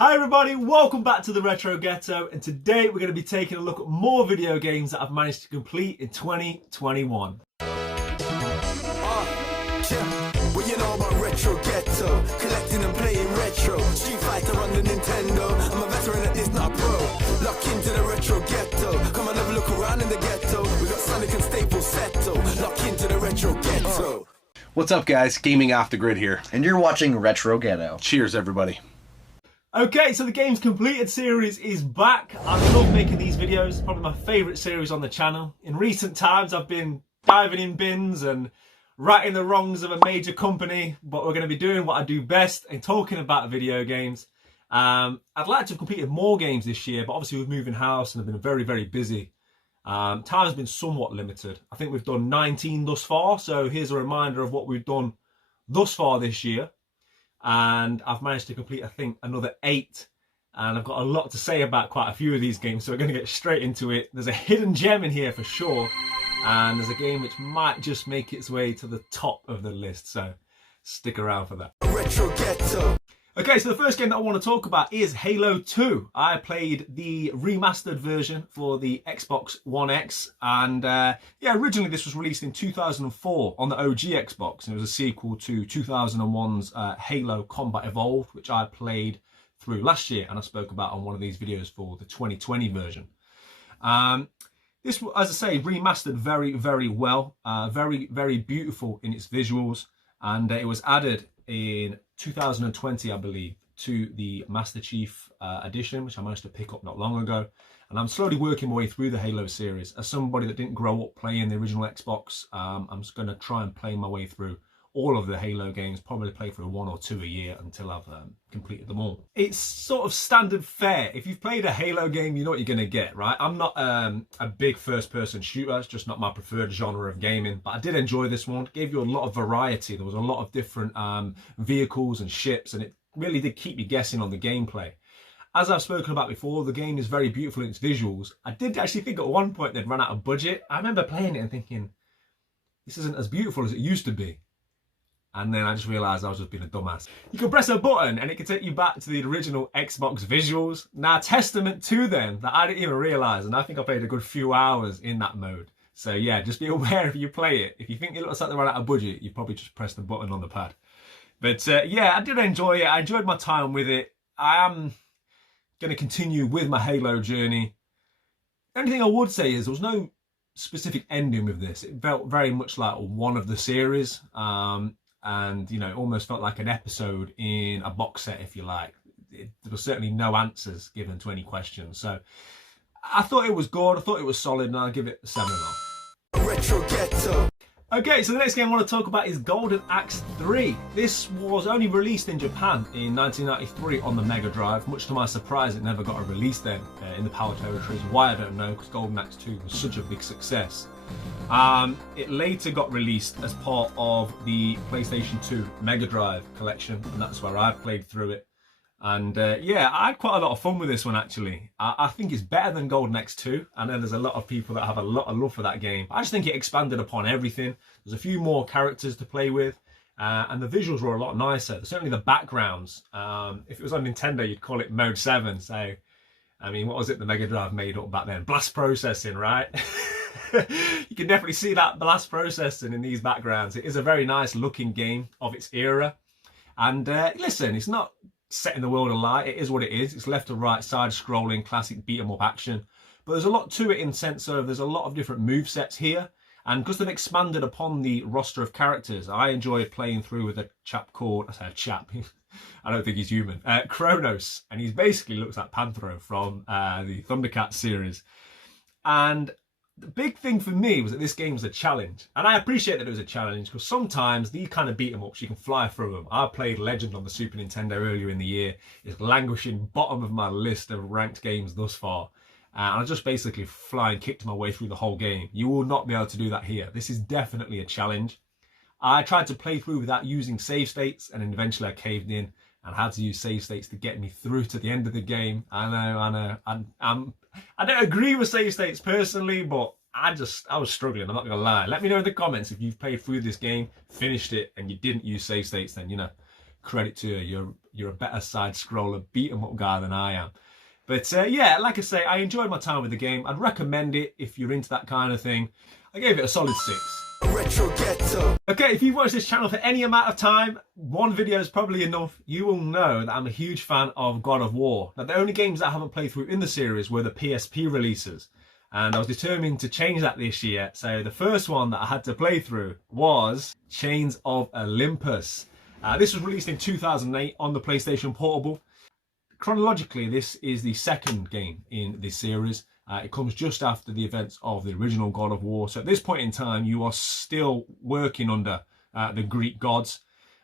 Hi everybody, welcome back to the Retro Ghetto, and today we're going to be taking a look at more video games that I've managed to complete in 2021. Well, you know about Retro Ghetto, collecting and playing retro. Street Fighter on the Nintendo. I'm a veteran at this, not a pro. Lock into the Retro Ghetto. Come and have a look around in the ghetto. We got Sonic and Staples Settle. Lock into the Retro Ghetto. What's up, guys? Gaming Off the Grid here. And you're watching Retro Ghetto. Cheers, everybody. Okay, so the Games Completed series is back. I love making these videos, probably my favourite series on the channel. In recent times, I've been diving in bins and righting the wrongs of a major company, but we're going to be doing what I do best and talking about video games. I'd like to have completed more games this year, but obviously we've moved in house and I've been very, very busy. Time's been somewhat limited. I think we've done 19 thus far, so here's a reminder of what we've done thus far this year. And I've managed to complete, I think, another 8. And I've got a lot to say about quite a few of these games, so we're going to get straight into it. There's a hidden gem in here for sure. And there's a game which might just make its way to the top of the list, so stick around for that. Retro Ghetto. Okay, so the first game that I want to talk about is Halo 2. I played the remastered version for the Xbox One X, and originally this was released in 2004 on the OG Xbox, and it was a sequel to 2001's Halo Combat Evolved, which I played through last year, and I spoke about on one of these videos for the 2020 version. This, as I say, remastered very, very well, very, very beautiful in its visuals, and it was added in 2020, I believe, to the Master Chief edition, which I managed to pick up not long ago. And I'm slowly working my way through the Halo series. As somebody that didn't grow up playing the original Xbox, I'm just going to try and play my way through all of the Halo games, probably play through 1 or 2 a year until I've completed them all. It's sort of standard fare. If you've played a Halo game, you know what you're going to get, right? I'm not a big first-person shooter. It's just not my preferred genre of gaming. But I did enjoy this one. It gave you a lot of variety. There was a lot of different vehicles and ships, and it really did keep you guessing on the gameplay. As I've spoken about before, the game is very beautiful in its visuals. I did actually think at one point they'd run out of budget. I remember playing it and thinking, this isn't as beautiful as it used to be. And then I just realised I was just being a dumbass. You can press a button and it can take you back to the original Xbox visuals. Now, testament to them that I didn't even realise, and I think I played a good few hours in that mode. So yeah, just be aware if you play it. If you think it looks like they ran out of budget, you probably just press the button on the pad. But yeah, I did enjoy it. I enjoyed my time with it. I am going to continue with my Halo journey. The only thing I would say is there was no specific ending with this. It felt very much like one of the series. And, you know, it almost felt like an episode in a box set, if you like. There was certainly no answers given to any questions. So I thought it was good. I thought it was solid, and I'll give it a 7.5. Retro Ghetto. Okay, so the next game I want to talk about is Golden Axe 3. This was only released in Japan in 1993 on the Mega Drive. Much to my surprise, it never got a release then in the PAL territories. Why, I don't know, because Golden Axe 2 was such a big success. It later got released as part of the PlayStation 2 Mega Drive collection, and that's where I played through it. And yeah, I had quite a lot of fun with this one, actually. I think it's better than Golden Axe 2. I know there's a lot of people that have a lot of love for that game. I just think it expanded upon everything. There's a few more characters to play with, and the visuals were a lot nicer. Certainly the backgrounds. If it was on Nintendo, you'd call it Mode 7. So, I mean, what was it the Mega Drive made up back then? Blast processing, right? You can definitely see that blast processing in these backgrounds. It is a very nice looking game of its era. And listen, it's not setting the world alight. It is what it is. It's left to right side scrolling classic beat 'em up action. But there's a lot to it in sense of there's a lot of different movesets here. And because they've expanded upon the roster of characters, I enjoyed playing through with a chap called, I say a chap, I don't think he's human, Kronos. And he basically looks like Panthro from the Thundercats series. And the big thing for me was that this game was a challenge. And I appreciate that it was a challenge because sometimes these kind of beat 'em ups, you can fly through them. I played Legend on the Super Nintendo earlier in the year. It's languishing bottom of my list of ranked games thus far. And I just basically flying kicked my way through the whole game. You will not be able to do that here. This is definitely a challenge. I tried to play through without using save states, and then eventually I caved in and had to use save states to get me through to the end of the game. I know. I don't agree with save states personally, but I was struggling, I'm not gonna lie. Let me know in the comments if you've played through this game, finished it, and you didn't use save states, then, you know, credit to you. You're a better side scroller, beat 'em up guy than I am. But yeah, like I say, I enjoyed my time with the game. I'd recommend it if you're into that kind of thing. I gave it a solid 6. Retro Ghetto. Okay, if you've watched this channel for any amount of time, one video is probably enough. You will know that I'm a huge fan of God of War. Now, the only games that I haven't played through in the series were the PSP releases. And I was determined to change that this year. So the first one that I had to play through was Chains of Olympus. This was released in 2008 on the PlayStation Portable. Chronologically, this is the second game in this series. It comes just after the events of the original God of War. So at this point in time, you are still working under the Greek gods.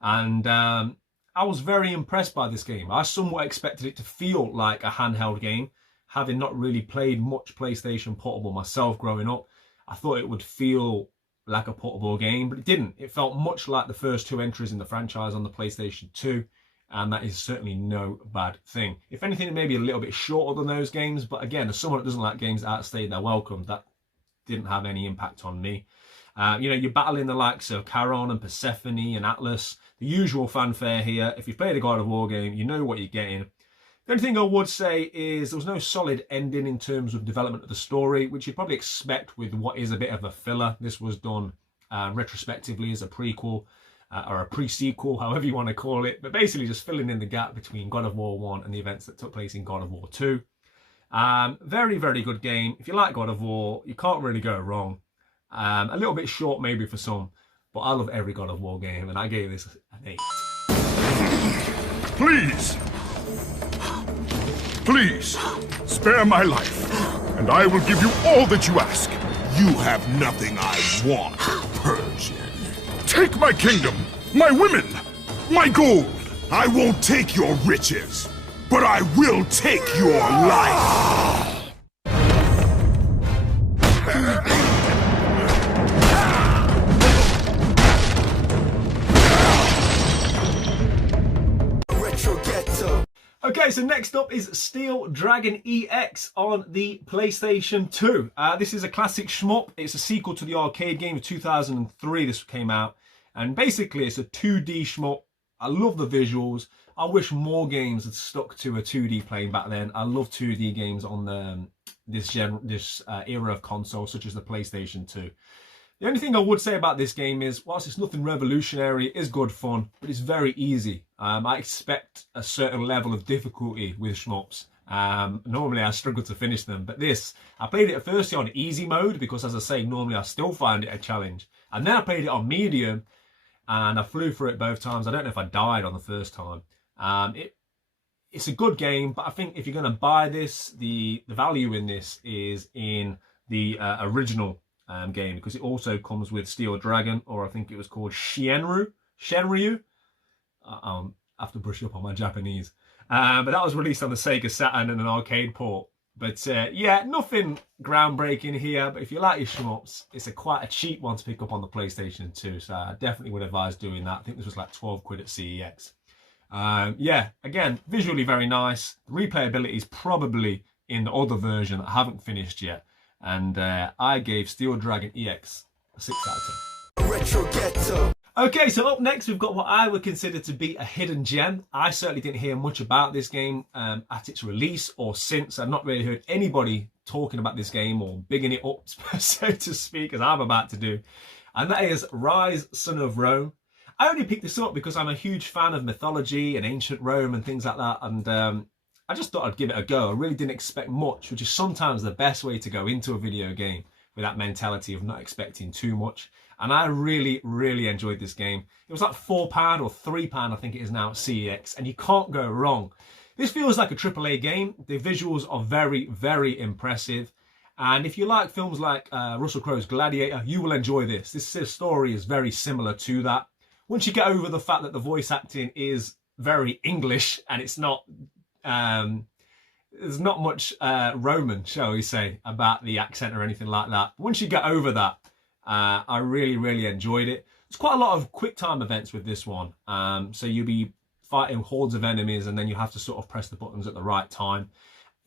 And I was very impressed by this game. I somewhat expected it to feel like a handheld game. Having not really played much PlayStation Portable myself growing up, I thought it would feel like a portable game, but it didn't. It felt much like the first 2 entries in the franchise on the PlayStation 2. And that is certainly no bad thing. If anything, it may be a little bit shorter than those games, but again, as someone that doesn't like games that outstay their welcome, that didn't have any impact on me. You know, you're battling the likes of Charon and Persephone and Atlas, the usual fanfare here. If you've played a God of War game, you know what you're getting. The only thing I would say is there was no solid ending in terms of development of the story, which you'd probably expect with what is a bit of a filler. This was done retrospectively as a prequel. Or a pre-sequel, however you want to call it, but basically just filling in the gap between God of War 1 and the events that took place in God of War 2. Very, very good game. If you like God of War, you can't really go wrong. A little bit short maybe for some, but I love every God of War game, and I gave this an 8. Please, please, spare my life, and I will give you all that you ask. You have nothing I want, Persian. Take my kingdom, my women, my gold. I won't take your riches, but I will take your life. Retro Ghetto. Okay, so next up is Steel Dragon EX on the PlayStation 2. This is a classic shmup. It's a sequel to the arcade game of 2003. This came out. And basically, it's a 2D shmup. I love the visuals. I wish more games had stuck to a 2D plane back then. I love 2D games on this era of consoles, such as the PlayStation 2. The only thing I would say about this game is, whilst it's nothing revolutionary, it is good fun, but it's very easy. I expect a certain level of difficulty with shmups. Normally I struggle to finish them, but this, I played it at first on easy mode, because as I say, normally I still find it a challenge. And then I played it on medium, and I flew through it both times. I don't know if I died on the first time. It's a good game, but I think if you're going to buy this, the value in this is in the original game, because it also comes with Steel Dragon, or I think it was called Shenryu. I have to brush up on my Japanese. But that was released on the Sega Saturn and an arcade port. But yeah, nothing groundbreaking here. But if you like your shmups, it's quite a cheap one to pick up on the PlayStation 2. So I definitely would advise doing that. I think this was like 12 quid at CEX. Yeah, again, visually very nice. The replayability is probably in the other version that I haven't finished yet. And I gave Steel Dragon EX a 6 out of 10. Retro Ghetto. Okay, so up next we've got what I would consider to be a hidden gem. I certainly didn't hear much about this game at its release or since. I've not really heard anybody talking about this game or bigging it up, so to speak, as I'm about to do. And that is Rise, Son of Rome. I only picked this up because I'm a huge fan of mythology and ancient Rome and things like that. And I just thought I'd give it a go. I really didn't expect much, which is sometimes the best way to go into a video game, with that mentality of not expecting too much. And I really, really enjoyed this game. It was like £4 or £3, I think it is now at CEX, and you can't go wrong. This feels like a AAA game. The visuals are very, very impressive. And if you like films like Russell Crowe's Gladiator, you will enjoy this. This story is very similar to that. Once you get over the fact that the voice acting is very English and it's not, there's not much Roman, shall we say, about the accent or anything like that. Once you get over that, I really, really enjoyed it. There's quite a lot of quick time events with this one. So you'll be fighting hordes of enemies and then you have to sort of press the buttons at the right time.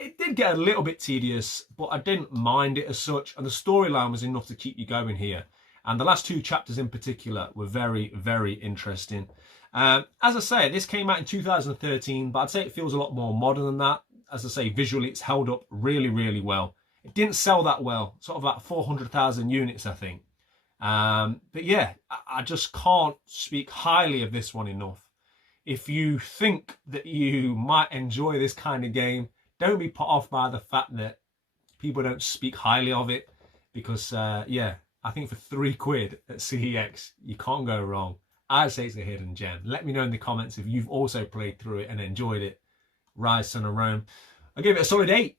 It did get a little bit tedious, but I didn't mind it as such. And the storyline was enough to keep you going here. And the last 2 chapters in particular were very, very interesting. As I say, this came out in 2013, but I'd say it feels a lot more modern than that. As I say, visually, it's held up really, really well. It didn't sell that well, sort of about 400,000 units, I think. But yeah, I just can't speak highly of this one enough. If you think that you might enjoy this kind of game, don't be put off by the fact that people don't speak highly of it, because yeah, I think for £3 at CEX, you can't go wrong. I'd say it's a hidden gem. Let me know in the comments if you've also played through it and enjoyed it. Rise, Son of Rome. I gave it a solid 8.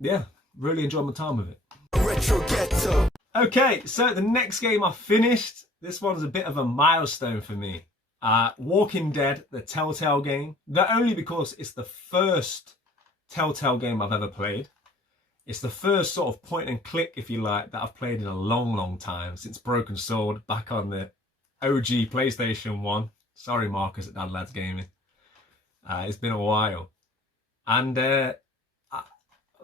Yeah, really enjoyed my time with it. Retro Ghetto. Okay, so the next game I finished, this one's a bit of a milestone for me. Walking Dead, the Telltale game. Not only because it's the first Telltale game I've ever played. It's the first sort of point and click, if you like, that I've played in a long, long time, since Broken Sword back on the OG PlayStation 1. Sorry, Marcus at Dad Lads Gaming. It's been a while. And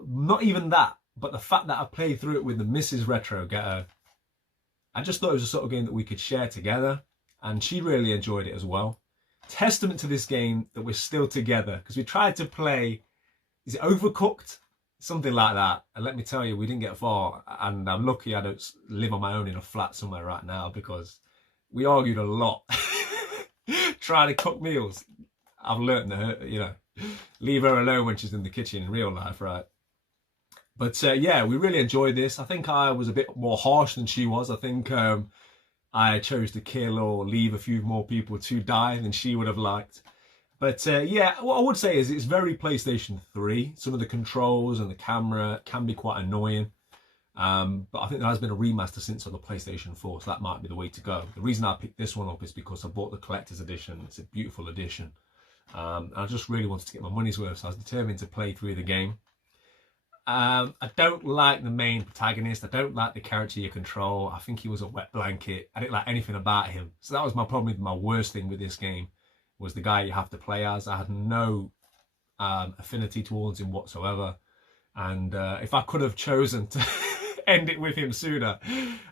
not even that, but the fact that I played through it with the Mrs. Retro Ghetto, I just thought it was the sort of game that we could share together, and she really enjoyed it as well. Testament to this game that we're still together, because we tried to play, is it Overcooked? Something like that. And let me tell you, we didn't get far, and I'm lucky I don't live on my own in a flat somewhere right now, because we argued a lot trying to cook meals. I've learned that, you know, leave her alone when she's in the kitchen in real life, right? But yeah, we really enjoyed this. I think I was a bit more harsh than she was. I think I chose to kill or leave a few more people to die than she would have liked. But yeah, what I would say is it's very PlayStation 3. Some of the controls and the camera can be quite annoying. But I think there has been a remaster since on the PlayStation 4, so that might be the way to go. The reason I picked this one up is because I bought the collector's edition. It's a beautiful edition. And I just really wanted to get my money's worth, so I was determined to play through the game. I don't like the main protagonist. I don't like the character you control. I think he was a wet blanket. I didn't like anything about him. So that was my problem with my worst thing with this game, was the guy you have to play as. I had no affinity towards him whatsoever. And if I could have chosen to end it with him sooner,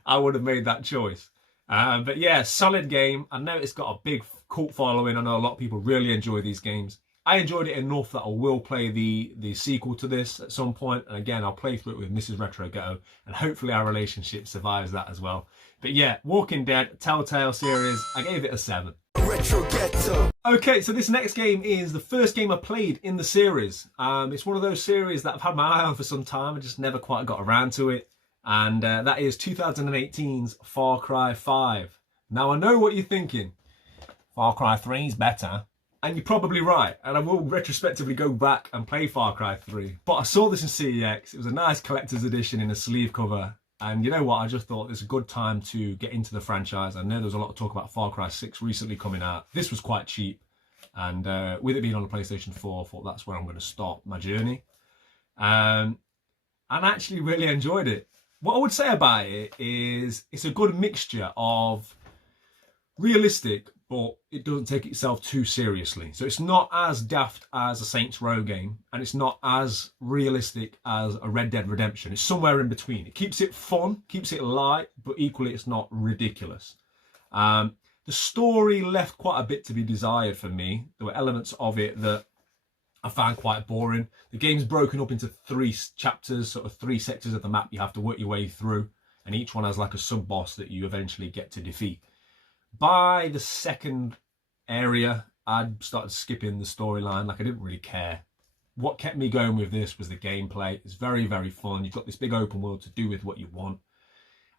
I would have made that choice. But yeah, solid game. I know it's got a big cult following. I know a lot of people really enjoy these games. I enjoyed it enough that I will play the sequel to this at some point. And again, I'll play through it with Mrs. Retro Ghetto, and hopefully our relationship survives that as well. But yeah, Walking Dead, Telltale series, I gave it a 7. Retro Ghetto. Okay, so this next game is the first game I played in the series. It's one of those series that I've had my eye on for some time. I just never quite got around to it. And that is 2018's Far Cry 5. Now, I know what you're thinking. Far Cry 3 is better. And you're probably right. And I will retrospectively go back and play Far Cry 3. But I saw this in CEX. It was a nice collector's edition in a sleeve cover. And you know what? I just thought it's a good time to get into the franchise. I know there was a lot of talk about Far Cry 6 recently coming out. This was quite cheap. And with it being on the PlayStation 4, I thought that's where I'm going to start my journey. And I actually really enjoyed it. What I would say about it is it's a good mixture of realistic, but it doesn't take itself too seriously. So it's not as daft as a Saints Row game, and it's not as realistic as a Red Dead Redemption. It's somewhere in between. It keeps it fun, keeps it light, but equally it's not ridiculous. The story left quite a bit to be desired for me. There were elements of it that I found quite boring. The game's broken up into 3 chapters, sort of 3 sectors of the map you have to work your way through, and each one has like a sub-boss that you eventually get to defeat. By the second area, I'd started skipping the storyline. Like, I didn't really care. What kept me going with this was the gameplay. It's very, very fun. You've got this big open world to do with what you want.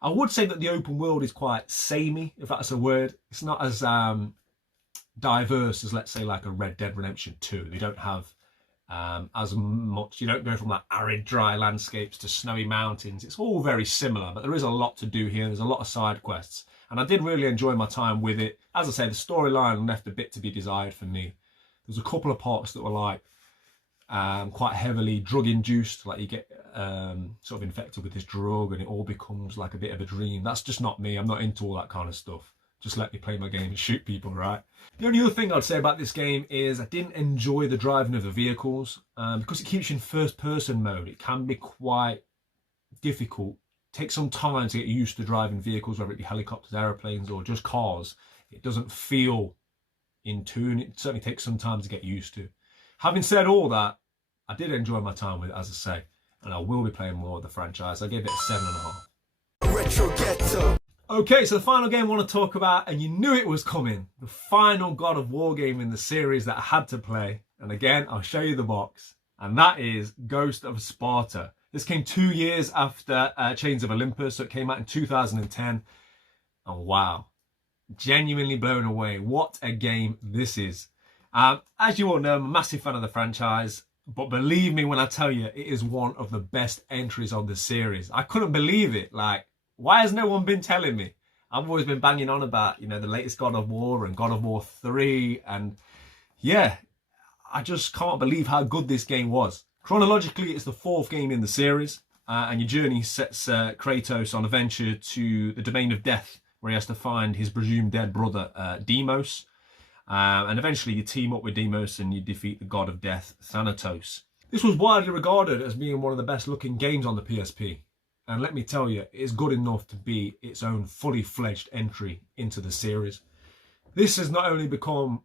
I would say that the open world is quite samey, if that's a word. It's not as diverse as, let's say, like a Red Dead Redemption 2. They don't have as much. You don't go from like arid, dry landscapes to snowy mountains. It's all very similar, but there is a lot to do here. There's a lot of side quests. And I did really enjoy my time with it. As I say, the storyline left a bit to be desired for me. There's a couple of parts that were like quite heavily drug-induced. Like you get sort of infected with this drug and it all becomes like a bit of a dream. That's just not me. I'm not into all that kind of stuff. Just let me play my game and shoot people, right? The only other thing I'd say about this game is I didn't enjoy the driving of the vehicles. Because it keeps you in first-person mode, it can be quite difficult. Take some time to get used to driving vehicles, whether it be helicopters, aeroplanes, or just cars. It doesn't feel in tune. It certainly takes some time to get used to. Having said all that, I did enjoy my time with it, as I say, and I will be playing more of the franchise. I gave it a 7.5. Retro Ghetto. Okay, so the final game I want to talk about, and you knew it was coming, the final God of War game in the series that I had to play. And again, I'll show you the box, and that is Ghost of Sparta. This came 2 years after Chains of Olympus, so it came out in 2010. And wow, genuinely blown away. What a game this is. As you all know, I'm a massive fan of the franchise, but believe me when I tell you, it is one of the best entries on the series. I couldn't believe it. Like, why has no one been telling me? I've always been banging on about, the latest God of War and God of War 3. And yeah, I just can't believe how good this game was. Chronologically, it's the 4th game in the series. And your journey sets Kratos on a venture to the domain of death, where he has to find his presumed dead brother, Deimos. And eventually you team up with Deimos and you defeat the god of death, Thanatos. This was widely regarded as being one of the best looking games on the PSP. And let me tell you, it's good enough to be its own fully fledged entry into the series. This has not only become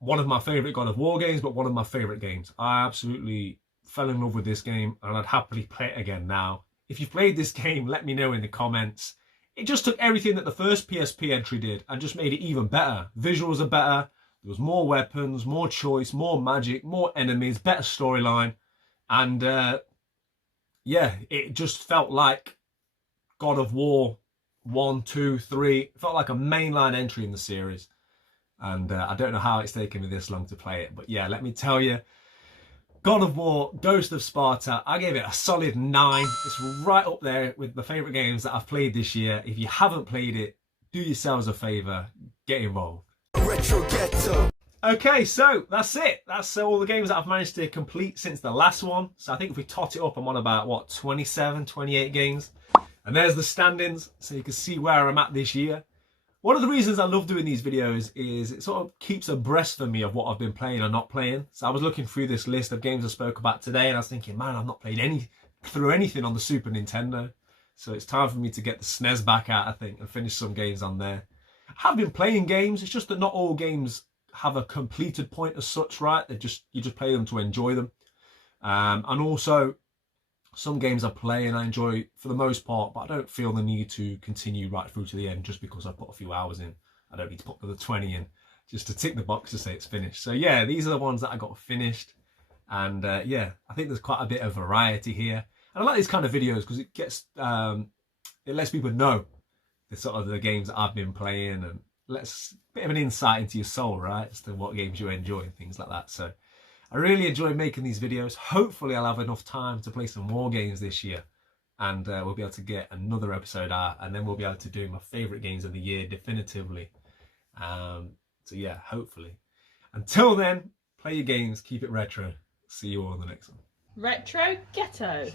one of my favourite God of War games, but one of my favourite games. I absolutely fell in love with this game and I'd happily play it again now. If you've played this game, let me know in the comments. It just took everything that the first PSP entry did and just made it even better. Visuals are better, there was more weapons, more choice, more magic, more enemies, better storyline. And yeah, it just felt like God of War 1, 2, 3. It felt like a mainline entry in the series. And I don't know how it's taken me this long to play it. But yeah, let me tell you, God of War, Ghost of Sparta, I gave it a solid 9. It's right up there with the favourite games that I've played this year. If you haven't played it, do yourselves a favour, get involved. Retro Ghetto. Okay, so that's it. That's all the games that I've managed to complete since the last one. So I think if we tot it up, I'm on about, what, 27, 28 games. And there's the standings, so you can see where I'm at this year. One of the reasons I love doing these videos is it sort of keeps abreast for me of what I've been playing or not playing. So I was looking through this list of games I spoke about today and I was thinking, man, I've not played anything on the Super Nintendo. So it's time for me to get the SNES back out, I think, and finish some games on there. I have been playing games, it's just that not all games have a completed point as such, right? You just play them to enjoy them. And also, some games I play and I enjoy for the most part, but I don't feel the need to continue right through to the end just because I put a few hours in. I don't need to put the 20 in just to tick the box to say it's finished. So yeah, these are the ones that I got finished. And yeah, I think there's quite a bit of variety here. And I like these kind of videos because it gets, it lets people know the sort of the games that I've been playing and lets a bit of an insight into your soul, right? As to what games you enjoy and things like that. So I really enjoy making these videos. Hopefully I'll have enough time to play some more games this year and we'll be able to get another episode out and then we'll be able to do my favourite games of the year definitively. So yeah, hopefully. Until then, play your games, keep it retro. See you all on the next one. Retro Ghetto.